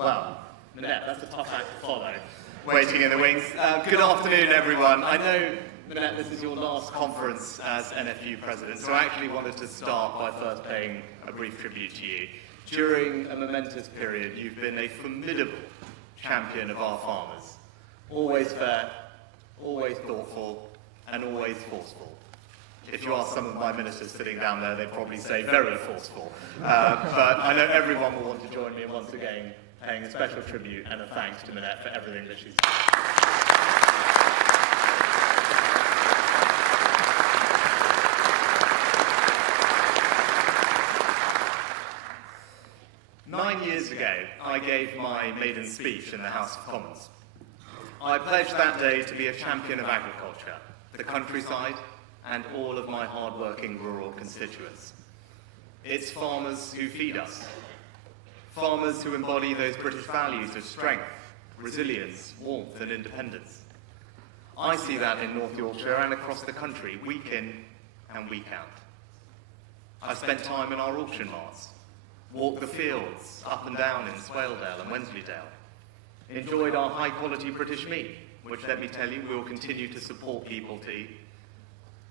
Well, Minette, that's a tough act to follow. Waiting in the wings. Good afternoon, everyone. I know, Minette, this is your last conference as NFU president, so I actually wanted to start by first paying a brief tribute to you. During a momentous period, you've been a formidable champion of our farmers. Always fair, always thoughtful, and always forceful. If you ask some of my ministers sitting down there, they'd probably say very forceful. But I know everyone will want to join me in once again paying a special tribute and a thanks to Minette for everything that she's done. 9 years ago, I gave my maiden speech in the House of Commons. I pledged that day to be a champion of agriculture, the countryside, and all of my hard-working rural constituents. It's farmers who feed us. Farmers who embody those British values of strength, resilience, warmth, and independence. I see that in North Yorkshire and across the country, week in and week out. I've spent time in our auction marts, walked the fields up and down in Swaledale and Wensleydale, enjoyed our high-quality British meat, which, let me tell you, we will continue to support people to eat.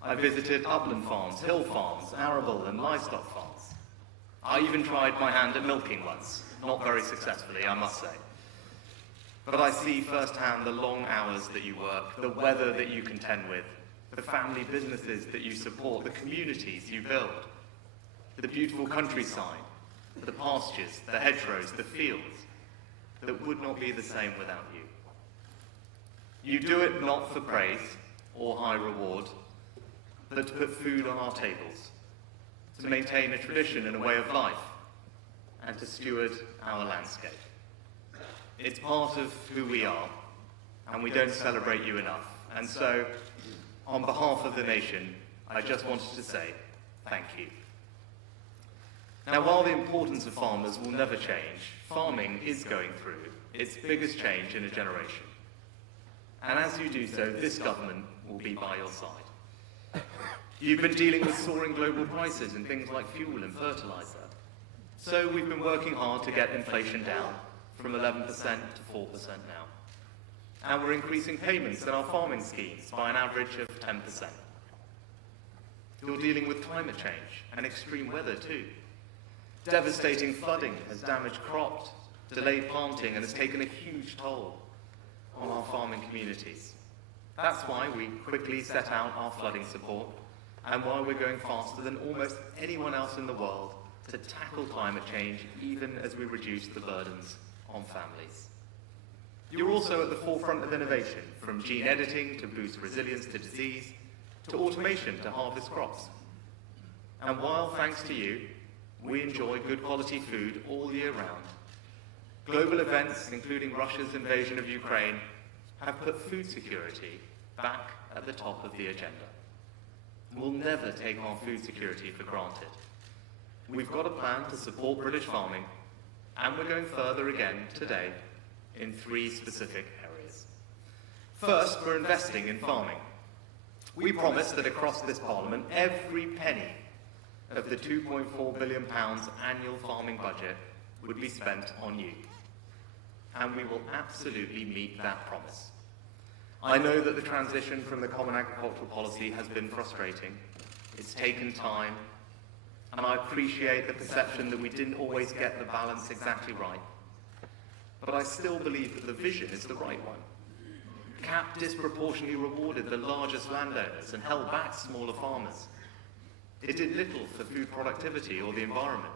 I visited upland farms, hill farms, arable and livestock farms. I even tried my hand at milking once, not very successfully, I must say. But I see firsthand the long hours that you work, the weather that you contend with, the family businesses that you support, the communities you build, the beautiful countryside, the pastures, the hedgerows, the fields that would not be the same without you. You do it not for praise or high reward, but to put food on our tables, to maintain a tradition and a way of life, and to steward our landscape. It's part of who we are, and we don't celebrate you enough. And so, on behalf of the nation, I just wanted to say thank you. Now, while the importance of farmers will never change, farming is going through its biggest change in a generation. And as you do so, this government will be by your side. You've been dealing with soaring global prices in things like fuel and fertilizer. So we've been working hard to get inflation down from 11% to 4% now. And we're increasing payments in our farming schemes by an average of 10%. You're dealing with climate change and extreme weather too. Devastating flooding has damaged crops, delayed planting, and has taken a huge toll on our farming communities. That's why we quickly set out our flooding support, and why we're going faster than almost anyone else in the world to tackle climate change, even as we reduce the burdens on families. You're also at the forefront of innovation, from gene editing to boost resilience to disease, to automation to harvest crops. And while, thanks to you, we enjoy good quality food all year round, global events, including Russia's invasion of Ukraine, have put food security back at the top of the agenda. We'll never take our food security for granted. We've got a plan to support British farming, and we're going further again today in 3 specific areas. First, we're investing in farming. We promised that across this Parliament, every penny of the £2.4 billion annual farming budget would be spent on you. And we will absolutely meet that promise. I know that the transition from the Common Agricultural Policy has been frustrating. It's taken time, and I appreciate the perception that we didn't always get the balance exactly right. But I still believe that the vision is the right one. CAP disproportionately rewarded the largest landowners and held back smaller farmers. It did little for food productivity or the environment.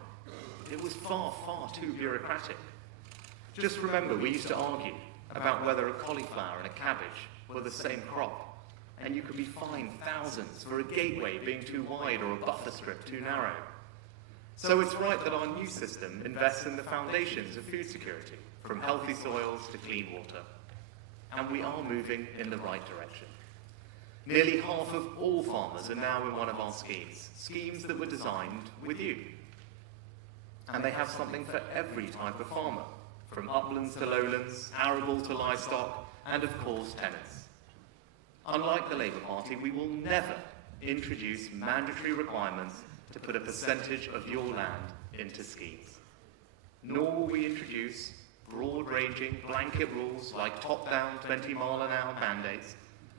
It was far, far too bureaucratic. Just remember, we used to argue about whether a cauliflower and a cabbage were the same crop, and you could be fined thousands for a gateway being too wide or a buffer strip too narrow. So it's right that our new system invests in the foundations of food security, from healthy soils to clean water. And we are moving in the right direction. Nearly half of all farmers are now in one of our schemes that were designed with you. And they have something for every type of farmer, from uplands to lowlands, arable to livestock, and of course tenants. Unlike the Labour Party, we will never introduce mandatory requirements to put a percentage of your land into schemes. Nor will we introduce broad-ranging blanket rules like top-down 20-mile-an-hour mandates.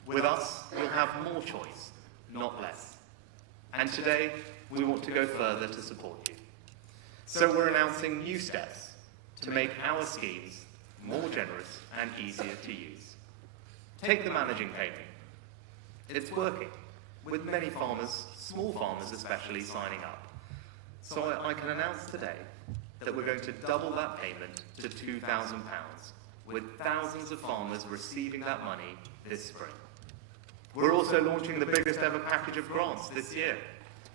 With us, you'll have more choice, not less. And today, we want to go further to support you. So we're announcing new steps to make our schemes more generous and easier to use. Take the managing payment. It's working, with many farmers, small farmers especially, signing up. So I can announce today that we're going to double that payment to £2,000, with thousands of farmers receiving that money this spring. We're also launching the biggest ever package of grants this year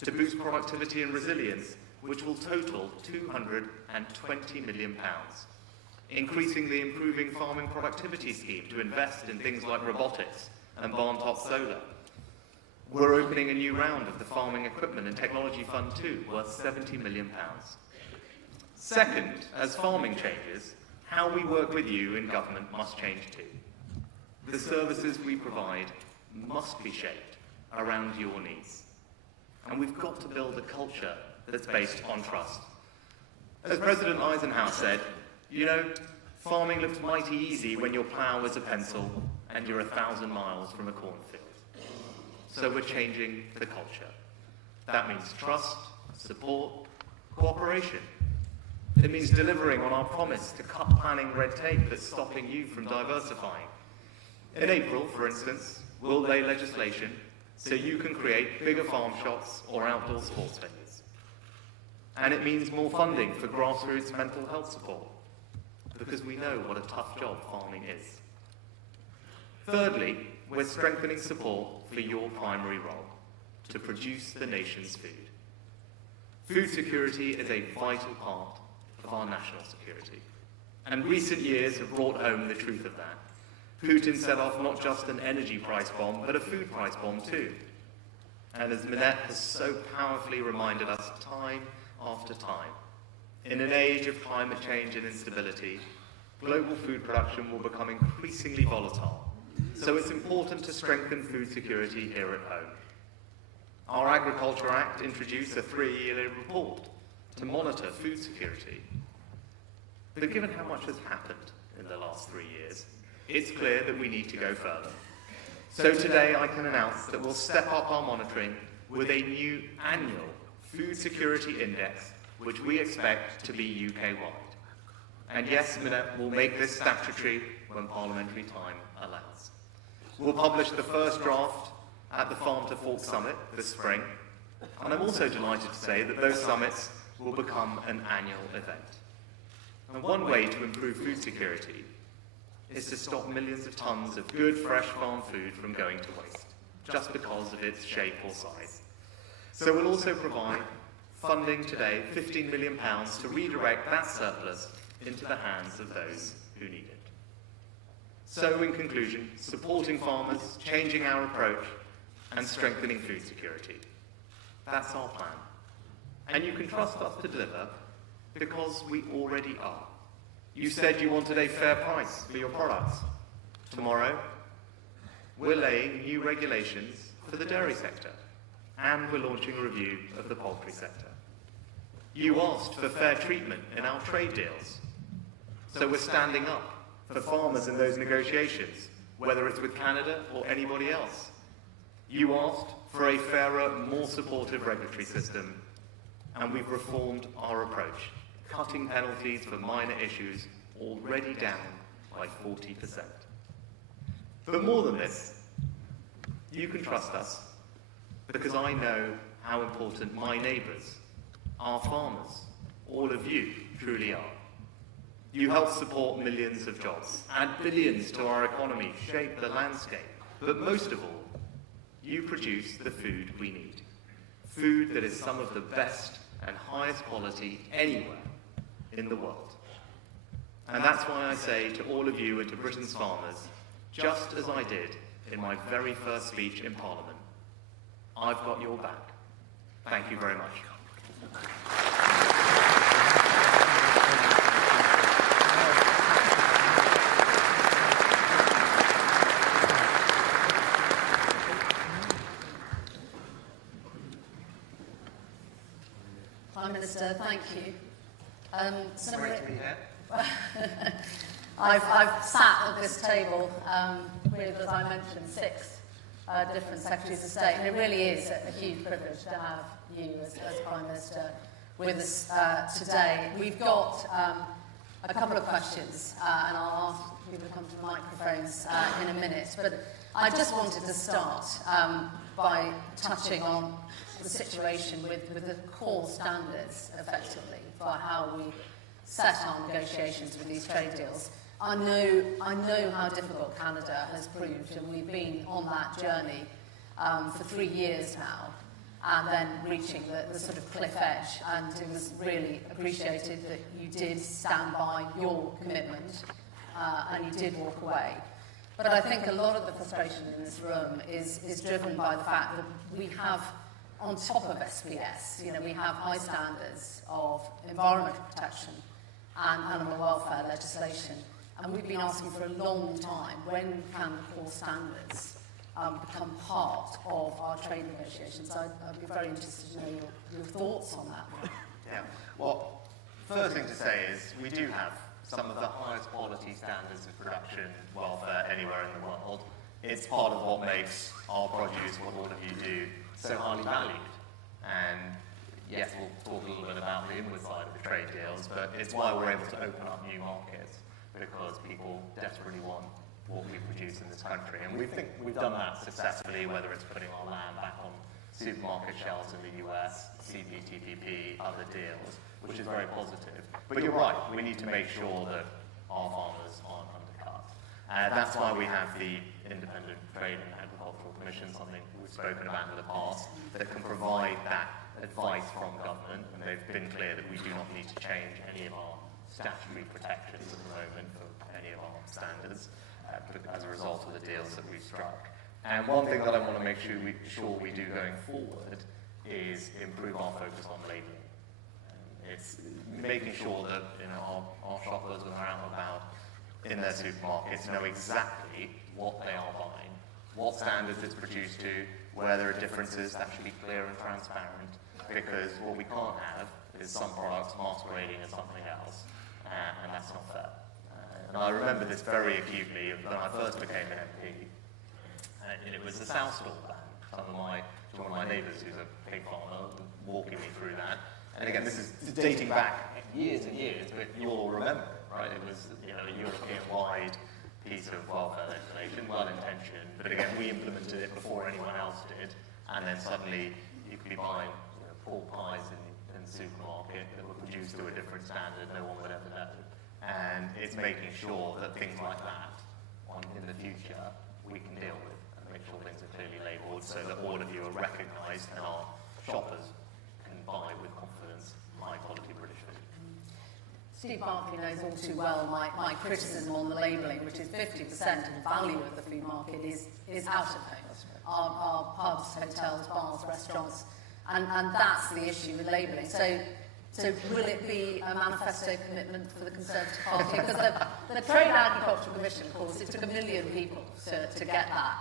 to boost productivity and resilience, which will total £220 million, increasing the Improving Farming Productivity Scheme to invest in things like robotics and barn-top solar. We're opening a new round of the Farming Equipment and Technology Fund too, worth £70 million. Second, as farming changes, how we work with you in government must change too. The services we provide must be shaped around your needs. And we've got to build a culture that's based on trust. As President Eisenhower said, you know, farming looks mighty easy when your plough is a pencil and you're 1,000 miles from a cornfield. So we're changing the culture. That means trust, support, cooperation. It means delivering on our promise to cut planning red tape that's stopping you from diversifying. In April, for instance, we'll lay legislation so you can create bigger farm shops or outdoor sports venues. And it means more funding for grassroots mental health support, because we know what a tough job farming is. Thirdly, we're strengthening support for your primary role, to produce the nation's food. Food security is a vital part of our national security. And recent years have brought home the truth of that. Putin set off not just an energy price bomb, but a food price bomb too. And as Minette has so powerfully reminded us time after time, in an age of climate change and instability, global food production will become increasingly volatile. So it's important to strengthen food security here at home. Our Agriculture Act introduced a 3-yearly report to monitor food security. But given how much has happened in the last 3 years, it's clear that we need to go further. So today I can announce that we'll step up our monitoring with a new annual food security index, which we expect to be UK-wide. And yes, Minette will make this statutory when parliamentary time allows. We'll publish the first draft at the Farm to Fork Summit this spring, and I'm also delighted to say that those summits will become an annual event. And one way to improve food security is to stop millions of tons of good, fresh farm food from going to waste, just because of its shape or size. So we'll also provide funding today, £15 million, to redirect that surplus into the hands of those who need it. So in conclusion, supporting farmers, changing our approach, and strengthening food security. That's our plan. And you can trust us to deliver because we already are. You said you wanted a fair price for your products. Tomorrow, we're laying new regulations for the dairy sector, and we're launching a review of the poultry sector. You asked for fair treatment in our trade deals, so we're standing up for farmers in those negotiations, whether it's with Canada or anybody else. You asked for a fairer, more supportive regulatory system, and we've reformed our approach, cutting penalties for minor issues already down by 40%. But more than this, you can trust us because I know how important my neighbours, our farmers, all of you truly are. You help support millions of jobs, add billions to our economy, shape the landscape, but most of all, you produce the food we need. Food that is some of the best and highest quality anywhere in the world. And that's why I say to all of you and to Britain's farmers, just as I did in my very first speech in Parliament, I've got your back. Thank you very much. Prime Minister, thank you. Great to be here. I've sat at this table with, as I mentioned, 6 different Secretaries of State, and it really is a huge privilege to have you as Prime Minister with us today. We've got a couple of questions, and I'll ask people to come to the microphones in a minute, but I just wanted to start by touching on the situation with the core standards, effectively, for how we set our negotiations with these trade deals. I know how difficult Canada has proved, and we've been on that journey for 3 years now, and then reaching the sort of cliff edge, and it was really appreciated that you did stand by your commitment, and you did walk away. But I think a lot of the frustration in this room is driven by the fact that we have, on top of SPS, we have high standards of environmental protection and animal welfare legislation. And we've been asking for a long time, when can the core standards become part of our trade negotiations? I'd be very interested to know your thoughts on that one. Yeah, well, first thing to say is we do have some of the highest quality standards of production welfare anywhere in the world. It's part of what makes our produce, what all of you do, so highly valued. And yes, we'll talk a little bit about the inward side of the trade deals, but it's why we're able to open up new markets, because people desperately want what we produce in this country. And we think we've done that successfully, whether it's putting our land back on supermarket shelves in the US, CPTPP, other deals, which is very positive. But you're right, we need to make sure that our farmers aren't undercut. That's why we have the Independent Trade and Agricultural Commission, something we've spoken about in the past, that can provide that advice from government, and they've been clear that we do not need to change any of our statutory protections at the moment for any of our standards as a result of the deals that we've struck. And one thing that I want to make sure we do going forward is improve our focus on labelling. It's making sure that our shoppers, when they're out and about in their supermarkets, know exactly what they are buying, what standards it's produced to, where there are differences. That should be clear and transparent, because what we can't have is some products masquerading as something else, and that's not fair. And I remember this very acutely when I first became an MP, and it was the South Stall ban. One of my neighbours, who's a pig farmer, walking me through that. And again, this is dating back years and years, but you'll all remember it, right? It was a European-wide piece of welfare legislation, well-intentioned, but again, we implemented it before anyone else did, and then suddenly you could be buying pork pies in the supermarket that were produced to a different standard no one would ever know. And it's making sure that things like that, in the future, we can deal with and make sure things are clearly labelled so that all of you are recognised and our shoppers can buy with confidence high-quality British food. Steve Barclay knows all too well my criticism on the labelling, which is 50% of the value of the food market is out of home. Our pubs, hotels, bars, restaurants, and that's the issue with labelling. So will it be a manifesto commitment for the Conservative Party? Because the Trade and Agricultural Commission, of course, it took 1 million people to get that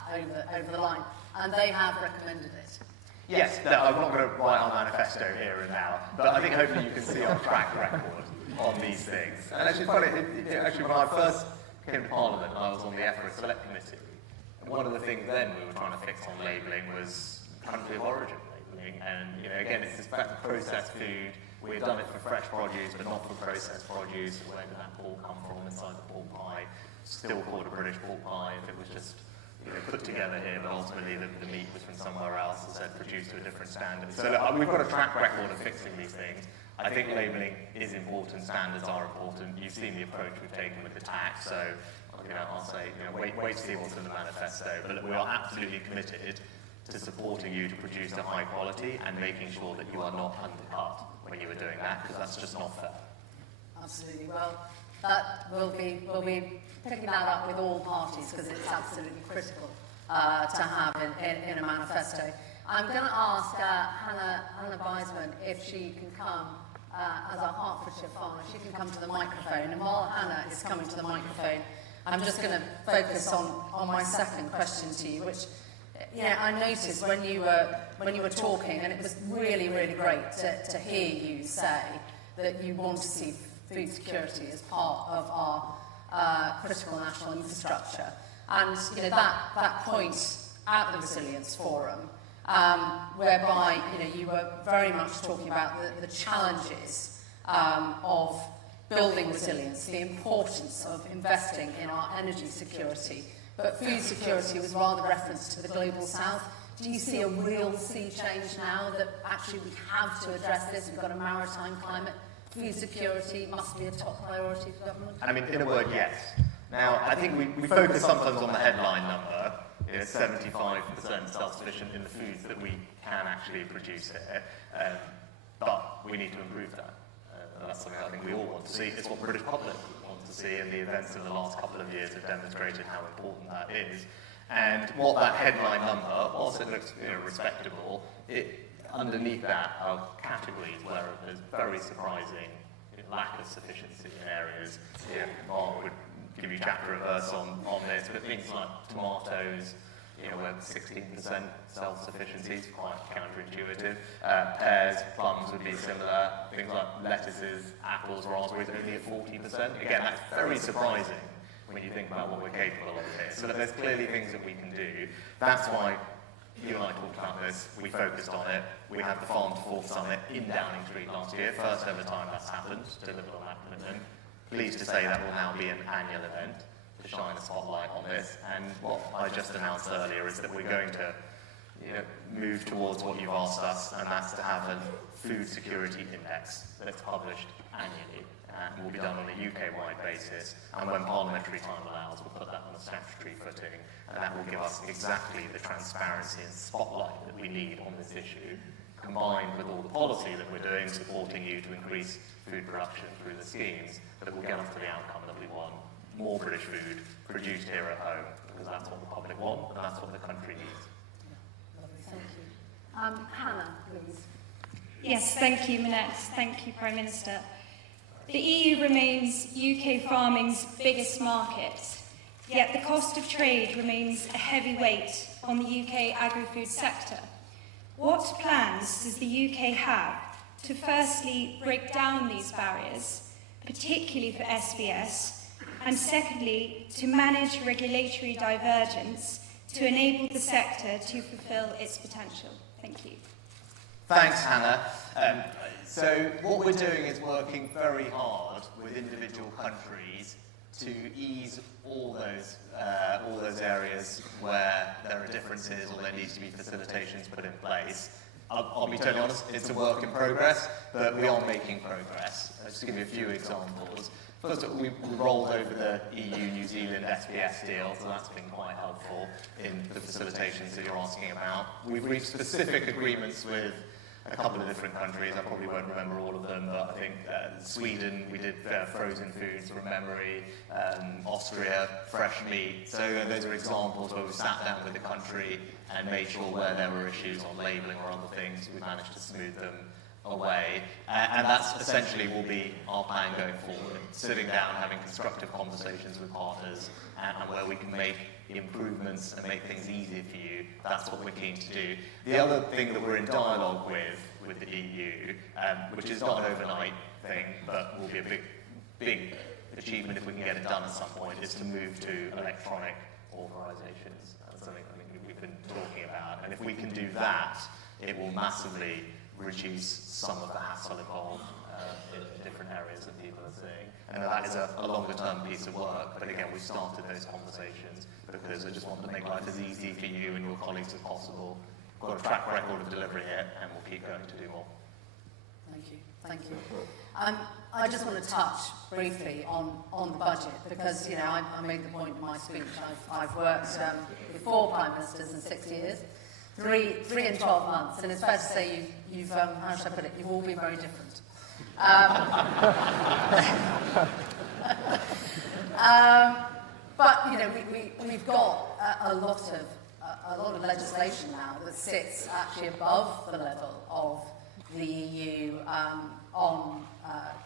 over the line, and they have recommended it. Yes, I'm not going to write our manifesto here and now, but I think hopefully you can see our track record on these things. And actually, funny, actually when I first came to Parliament, I was on the EFRA Select Committee. And one of the things then we were trying to fix on labelling was country of origin labelling. And again, it's this fact of processed food. We had done it for fresh produce, but not for processed produce. Where did that pork come from inside the pork pie? Still called a British pork pie if it was just put together here, but ultimately the meat was from somewhere else and said produced to a different standard. So look, we've got a track record of fixing these things. I think labelling is important, standards are important. You've seen the approach we've taken with the tax, so I'll say wait to see what's in the manifesto. But look, we are absolutely committed to supporting you to produce a high quality and making sure that you are not undercut when you are doing that, because that's just not fair. Absolutely. Well, that we'll be picking that up with all parties, because it's absolutely critical to have in a manifesto. I'm going to ask Hannah Weisman if she can come as our Hertfordshire farmer. She can come to the microphone, and while Hannah is coming to the microphone, I'm just going to focus on my second question to you, which I noticed when you were talking, and it was really, really great to hear you say that you want to see food security as part of our critical national infrastructure. And that point at the Resilience Forum, whereby you were very much talking about the challenges of building resilience, the importance of investing in our energy security, but food security was rather reference to the global south. Do you see a real sea change now that actually we have to address this? We've got a maritime climate. Food security must be a top priority for government? I mean, in a word, yes. Now, I think we focus sometimes on the headline number, 75% self-sufficient in the foods that we can actually produce here, but we need to improve that. And that's something I think we all want to see. It's what British public want to see, and the events of the last couple of years have demonstrated how important that is. And what that headline number, whilst it looks respectable, underneath that are categories where there's very surprising lack of sufficiency in areas. Mark would give you chapter and verse on this, but things like tomatoes, where 16% self-sufficiency is quite counterintuitive. Pears, plums would be similar. Things like lettuces, apples, raspberries, only at 40%. Again, that's very surprising when you think about what we're capable of here. So there's clearly things that we can do. That's why you and I talked about this, we focused on it. We had the Farm to Fork Summit in Downing Street last year, first ever time that's happened, delivered on that commitment. Pleased to say that will now be an annual event to shine a spotlight on this. And what I just announced earlier is that we're going to move towards what you've asked us, and that's to have a food security index that's published annually. And will be done on a UK-wide basis, and when parliamentary time allows, we'll put that on a statutory footing, and that will give us exactly the transparency and spotlight that we need on this issue, combined with all the policy that we're doing, supporting you to increase food production through the schemes, that will get us to the outcome that we want, more British food produced here at home, because that's what the public want, and that's what the country needs. Lovely, thank you. Hannah, please. Yes, thank you, Minette. Thank you, Prime Minister. The EU remains UK farming's biggest market, yet the cost of trade remains a heavy weight on the UK agri-food sector. What plans does the UK have to firstly break down these barriers, particularly for SBS, and secondly, to manage regulatory divergence to enable the sector to fulfil its potential? Thank you. Thanks, Hannah. So what we're doing is working very hard with individual countries to ease all those areas where there are differences or there needs to be facilitations put in place. I'll be totally honest, it's a work in progress, but we are making progress. Just to give you a few examples. First of all, we rolled over the EU-New Zealand SBS deal, so that's been quite helpful in the facilitations that you're asking about. We've reached specific agreements with a couple of different countries. I probably won't remember all of them, but I think Sweden, we did frozen foods from memory, Austria, fresh meat. So those are examples where we sat down with the country and made sure where there were issues on labelling or other things, we managed to smooth them away. And that's essentially will be our plan going forward, sitting down, having constructive conversations with partners, and where we can make improvements and make things easier for you, that's what we're keen to do. The other thing that we're in dialogue with the EU, which is not an overnight thing, but will be a big achievement if we can get it done at some point, is to move to electronic authorisations. That's something I think we've been talking about. And if we can do that, it will massively reduce some of the hassle involved in different areas that people are seeing. And that is a longer-term piece of work, but again, we've started those conversations because I just want to make life as easy for you and your colleagues as possible. We've got a track record of delivering it, and we'll keep going to do more. Thank you. Thank you. I just want to touch briefly on the budget because, I made the point in my speech. I've worked with 4 Prime Ministers in 6 years, 3 in 12 months, and it's fair to say you've how should I put it, you've all been very different. But we've got a lot of legislation now that sits actually above the level of the EU on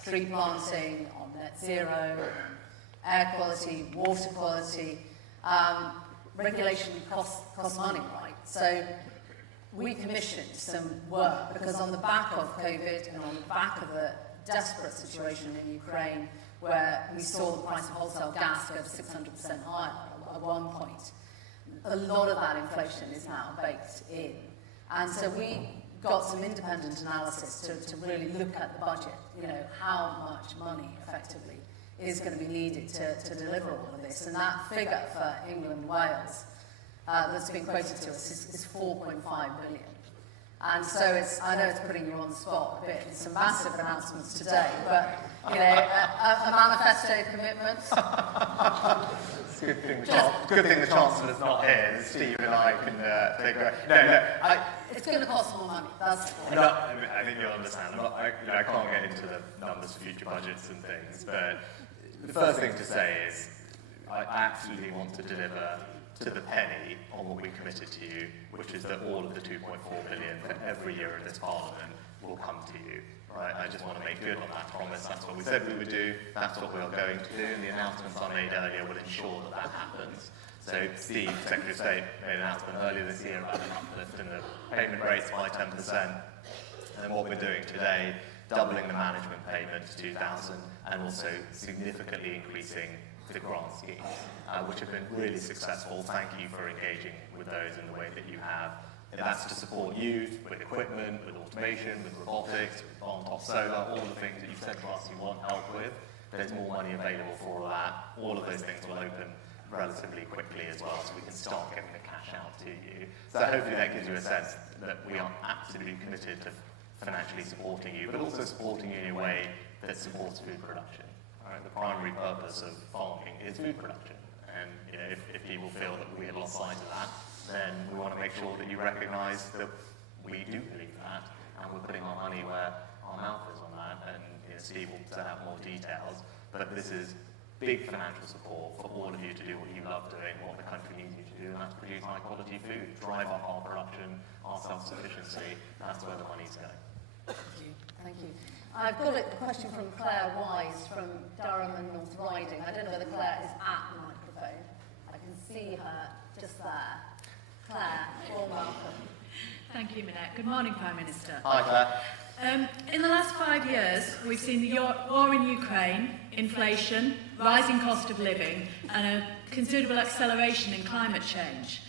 tree planting, on net zero, air quality, water quality. Regulation costs money, right? So we commissioned some work because on the back of COVID and on the back of the desperate situation in Ukraine where we saw the price of wholesale gas go to 600% higher at one point. A lot of that inflation is now baked in. And so we got some independent analysis to really look at the budget, you know, how much money effectively is going to be needed to deliver all of this. And that figure for England and Wales that's been quoted to us is 4.5 billion. And so it's, I know it's putting you on the spot a bit, and some massive announcements today, but, you know, a manifesto commitment. It's a good thing the Chancellor's not here. Steve and I can figure. It's going to cost more money. That's the point. I think you'll understand. I can't get into the numbers for future budgets and things, but the first thing to say is I absolutely want to deliver to the penny on what we committed to you, which is that all of the 2.4 billion for every year in this Parliament will come to you. Right? I just want to make good on that promise. That's what we said we would do. That's what we are going to do. And the announcements I made earlier will ensure that that happens. So Steve, Secretary of State, made an announcement earlier this year about an uplift in the payment rates by 10%. And what we're doing today, doubling the management payment to 2,000 and also significantly increasing the grant schemes, which have been really successful. Thank you for engaging with those in the way that you have. And that's to support you with equipment, with automation, with robotics, with on-top solar, all the things that you've said to us you want help with. There's more money available for all of that. All of those things will open relatively quickly as well, so we can start getting the cash out to you. So hopefully that gives you a sense that we are absolutely committed to financially supporting you, but also supporting you in a way that supports food production. Right? The primary purpose of farming is food production, and you know, if people feel that we have lost sight of that, then we want to make sure that you recognise that we do believe that, and we're putting our money where our mouth is on that. And you know, Steve will set out more details, but this is big financial support for all of you to do what you love doing, what the country needs you to do, and that's produce high quality food, drive up our production, our self-sufficiency. That's where the money's going. Thank you. Thank you. I've got a question from Claire Wise from Durham and North Riding. I don't know whether Claire is at the microphone. I can see her just there. Claire, warm welcome. Thank you, Minette. Good morning, Prime Minister. Hi, Claire. In the last 5 years, we've seen the war in Ukraine, inflation, rising cost of living, and a considerable acceleration in climate change.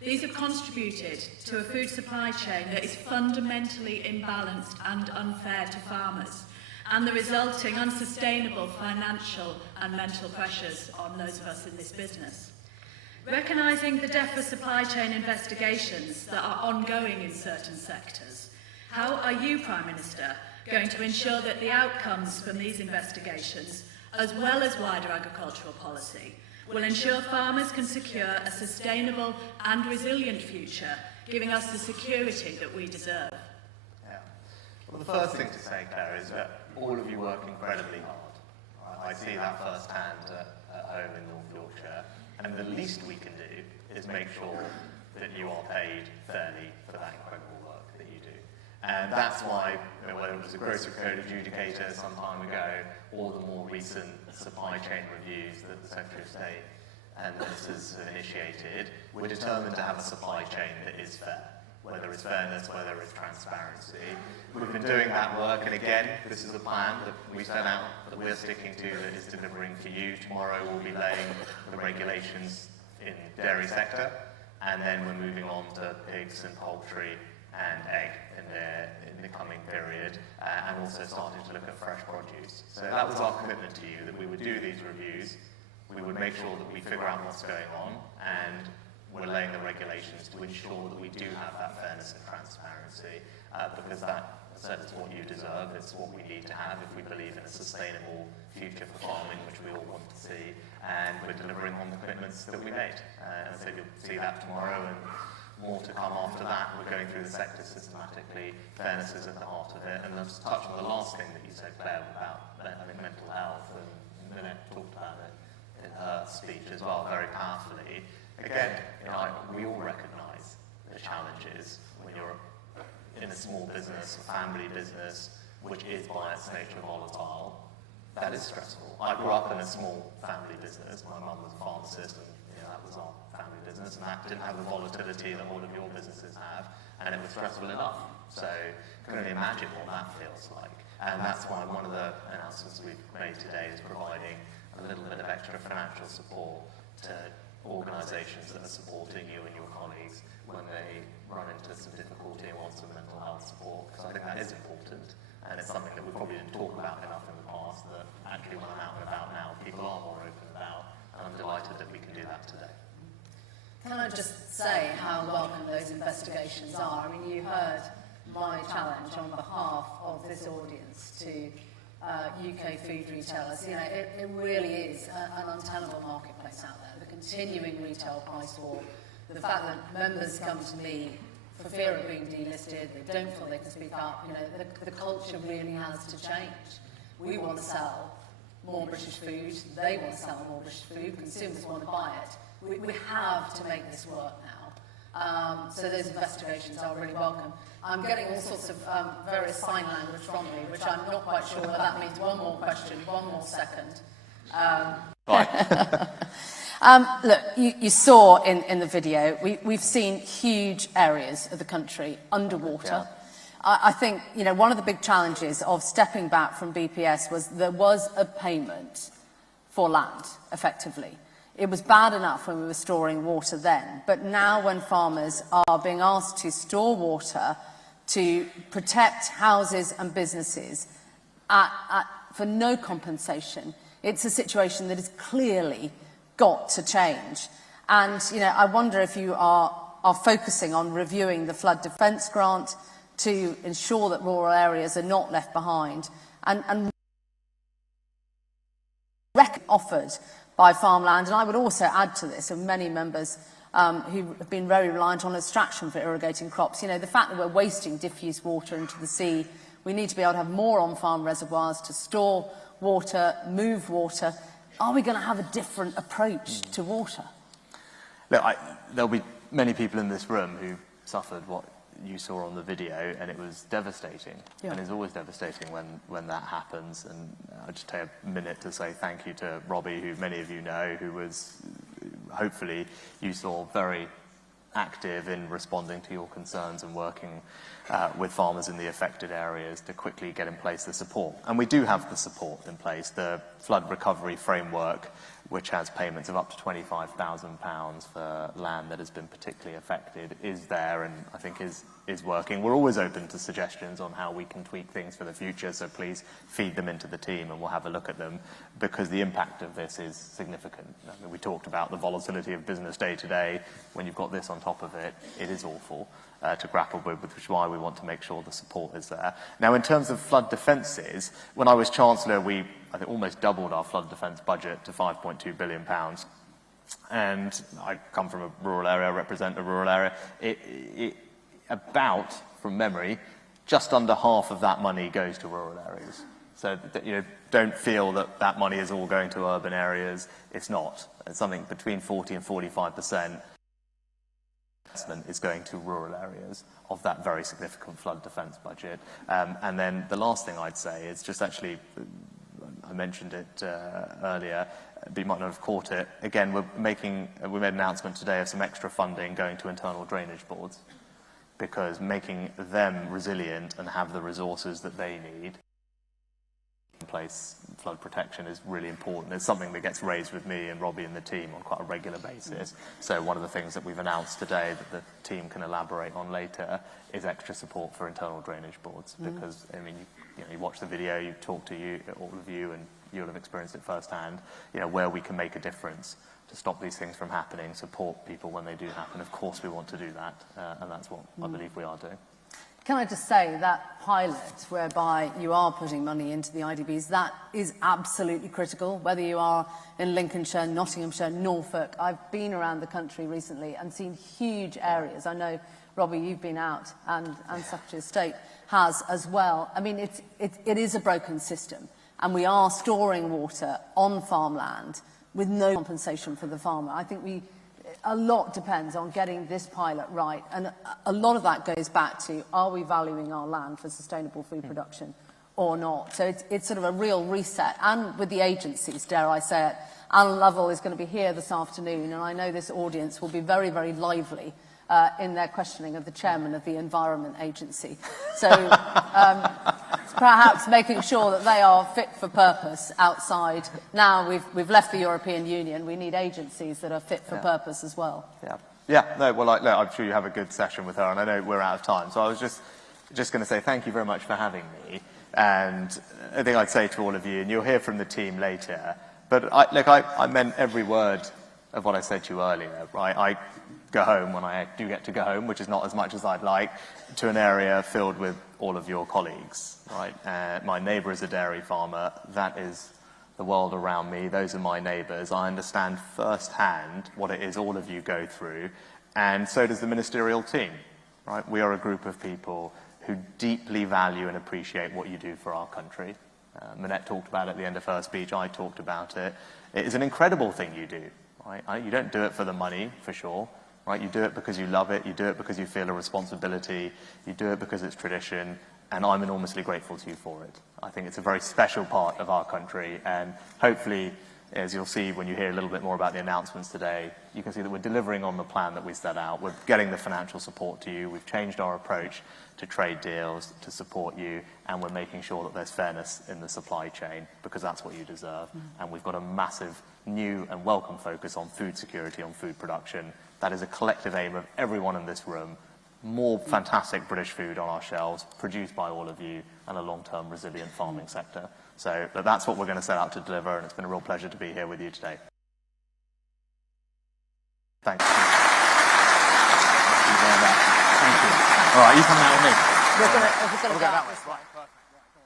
These have contributed to a food supply chain that is fundamentally imbalanced and unfair to farmers, and the resulting unsustainable financial and mental pressures on those of us in this business. Recognising the DEFRA supply chain investigations that are ongoing in certain sectors, how are you, Prime Minister, going to ensure that the outcomes from these investigations, as well as wider agricultural policy, will ensure farmers can secure a sustainable and resilient future, giving us the security that we deserve? Yeah. Well, the first thing to say, Claire, is that all of you work incredibly hard. I see that firsthand at home in North Yorkshire, and the least we can do is make sure that you are paid fairly for that incredible work that you do. And that's why, you know, whether it was a grocery code adjudicator some time ago, or the more recent supply chain reviews that the Secretary of State and ministers have initiated, we're determined to have a supply chain that is fair, whether it's fairness, whether it's transparency. We've been doing that work, and again, this is a plan that we set out, that we're sticking to, that is delivering for you. Tomorrow we'll be laying the regulations in the dairy sector, and then we're moving on to pigs and poultry and egg in the coming period, and also starting to look at fresh produce. So that was our commitment to you, that we would do these reviews, we would make sure that we figure out what's going on, and we're laying the regulations to ensure that we do have that fairness and transparency, because that, as I said, is what you deserve, it's what we need to have if we believe in a sustainable future for farming, which we all want to see, and we're delivering on the commitments that we made. And so you'll see that tomorrow, and more to come after that. We're going through the sector systematically. Fairness is at the heart of it. And let's touch on the last thing that you said, Claire, about mental health, and Minette talked about it in her speech as well, very powerfully. Again, you know, we all recognise the challenges when you're in a small business, a family business, which is by its nature volatile. That is stressful. I grew up in a small family business. My mum was a pharmacist, and you know, that was our family business, and that didn't have the volatility that all of your businesses have, and it was stressful enough. So you can only imagine what that feels like. And that's why one of the announcements we've made today is providing a little bit of extra financial support to organisations that are supporting you and your colleagues when they run into some difficulty and want some mental health support, because I think that is important, and it's something that we probably didn't talk about enough in the past, that actually when I'm out and about now, people are more open about, and I'm delighted that we can do that today. Can I just say how welcome those investigations are? I mean, you heard my challenge on behalf of this audience to UK food retailers. You know, it really is an untenable marketplace out there. The continuing retail price war, the fact that members come to me for fear of being delisted, they don't feel they can speak up. You know, the culture really has to change. We want to sell more British food. They want to sell more British food. Consumers want to buy it. We have to make this work now. So those investigations are really welcome. I'm getting all sorts of various sign language from me, which I'm not quite sure what that means. One more question, one more second. Look, you saw in the video, we've seen huge areas of the country underwater. Yeah. I think, you know, one of the big challenges of stepping back from BPS was there was a payment for land, effectively. It was bad enough when we were storing water then, but now when farmers are being asked to store water to protect houses and businesses for no compensation, it's a situation that is clearly got to change. And, you know, I wonder if you are focusing on reviewing the flood defence grant to ensure that rural areas are not left behind, and offered by farmland. And I would also add to this, and many members who have been very reliant on extraction for irrigating crops, you know, the fact that we're wasting diffuse water into the sea, we need to be able to have more on-farm reservoirs to store water, move water. Are we going to have a different approach to water? Look, there'll be many people in this room who suffered what you saw on the video, and it was devastating. Yeah. And it's always devastating when that happens. And I'll just take a minute to say thank you to Robbie, who many of you know, who was, hopefully, you saw very active in responding to your concerns and working with farmers in the affected areas to quickly get in place the support. And we do have the support in place. The flood recovery framework, which has payments of up to £25,000 for land that has been particularly affected, is there, and I think is working. We're always open to suggestions on how we can tweak things for the future, so please feed them into the team and we'll have a look at them, because the impact of this is significant. I mean, we talked about the volatility of business day to day. When you've got this on top of it, it is awful to grapple with, which is why we want to make sure the support is there. Now, in terms of flood defences, when I was Chancellor, we, I think, almost doubled our flood defence budget to £5.2 billion. And I come from a rural area, I represent a rural area. About, from memory, just under half of that money goes to rural areas. So, you know, don't feel that that money is all going to urban areas. It's not. It's something between 40 and 45% is going to rural areas of that very significant flood defence budget. And then the last thing I'd say is just actually, I mentioned it earlier, but you might not have caught it. Again, we made an announcement today of some extra funding going to internal drainage boards, because making them resilient and have the resources that they need in place, flood protection, is really important. It's something that gets raised with me and Robbie and the team on quite a regular basis. So one of the things that we've announced today that the team can elaborate on later is extra support for internal drainage boards, because, I mean, you watch the video, you talk to all of you, and you'll have experienced it firsthand, you know, where we can make a difference to stop these things from happening, support people when they do happen. Of course we want to do that, and that's what I believe we are doing. Can I just say that pilot, whereby you are putting money into the IDBs, that is absolutely critical, whether you are in Lincolnshire, Nottinghamshire, Norfolk. I've been around the country recently and seen huge areas. I know, Robbie, you've been out, and Secretary of State has as well. I mean, it is a broken system, and we are storing water on farmland with no compensation for the farmer. I think a lot depends on getting this pilot right, and a lot of that goes back to, are we valuing our land for sustainable food production or not? So it's sort of a real reset, and with the agencies, dare I say it. Alan Lovell is going to be here this afternoon, and I know this audience will be very, very lively in their questioning of the chairman of the Environment Agency. So perhaps making sure that they are fit for purpose outside. Now we've left the European Union, we need agencies that are fit for purpose as well. Yeah, no, well, look, I'm sure you have a good session with her, and I know we're out of time, so I was just going to say thank you very much for having me, and I think I'd say to all of you, and you'll hear from the team later, but I meant every word of what I said to you earlier, right? I go home when I do get to go home, which is not as much as I'd like, to an area filled with all of your colleagues, right? My neighbour is a dairy farmer. That is the world around me. Those are my neighbours. I understand firsthand what it is all of you go through, and so does the ministerial team, right? We are a group of people who deeply value and appreciate what you do for our country. Minette talked about it at the end of her speech. I talked about it. It is an incredible thing you do. Right? You don't do it for the money, for sure. Right? You do it because you love it. You do it because you feel a responsibility. You do it because it's tradition. And I'm enormously grateful to you for it. I think it's a very special part of our country. And hopefully, as you'll see when you hear a little bit more about the announcements today, you can see that we're delivering on the plan that we set out. We're getting the financial support to you. We've changed our approach to trade deals to support you. And we're making sure that there's fairness in the supply chain, because that's what you deserve. And we've got a massive new and welcome focus on food security, on food production. That is a collective aim of everyone in this room. More fantastic British food on our shelves, produced by all of you, and a long-term resilient farming sector. So that's what we're going to set out to deliver, and it's been a real pleasure to be here with you today. Thank you. Thank you very much. Thank you. All right, you coming out with me? We're going to go that way. Right, perfect.